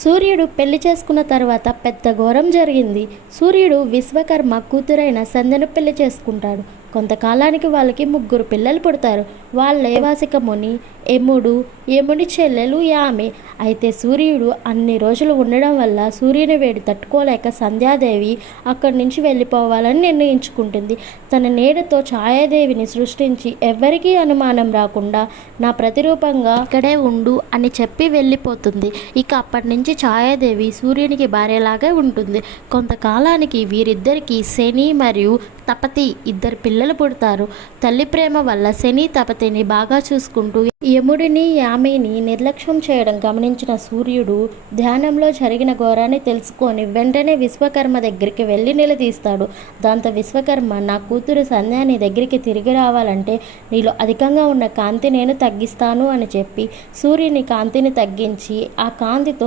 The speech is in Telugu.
సూర్యుడు పెళ్లి చేసుకున్న తర్వాత పెద్ద ఘోరం జరిగింది. సూర్యుడు విశ్వకర్మ కూతురైన సంధ్యను పెళ్లి చేసుకుంటాడు. కొంతకాలానికి వాళ్ళకి ముగ్గురు పిల్లలు పుడతారు. వాళ్ళే వాసిక ముని, యముడు, యముని చెల్లెలు యామి. అయితే సూర్యుడు అన్ని రోజులు ఉండడం వల్ల సూర్యుని వేడి తట్టుకోలేక సంధ్యాదేవి అక్కడి నుంచి వెళ్ళిపోవాలని నిర్ణయించుకుంటుంది. తన నీడతో ఛాయాదేవిని సృష్టించి ఎవ్వరికీ అనుమానం రాకుండా నా ప్రతిరూపంగా ఇక్కడే ఉండు అని చెప్పి వెళ్ళిపోతుంది. ఇక అప్పటి నుంచి ఛాయాదేవి సూర్యునికి భార్యలాగే ఉంటుంది. కొంతకాలానికి వీరిద్దరికీ శని మరియు తపతి ఇద్దరు పిల్లలు పుడతారు. తల్లి ప్రేమ వల్ల శని తపతిని బాగా చూసుకుంటూ యముడిని యామిని నిర్లక్ష్యం చేయడం గమనించిన సూర్యుడు ధ్యానంలో జరిగిన ఘోరాన్ని తెలుసుకొని వెంటనే విశ్వకర్మ దగ్గరికి వెళ్ళి నిలదీస్తాడు. దాంతో విశ్వకర్మ, నా కూతురు సంధ్య నీ దగ్గరికి తిరిగి రావాలంటే నీలో అధికంగా ఉన్న కాంతి నేను తగ్గిస్తాను అని చెప్పి సూర్యుని కాంతిని తగ్గించి ఆ కాంతితో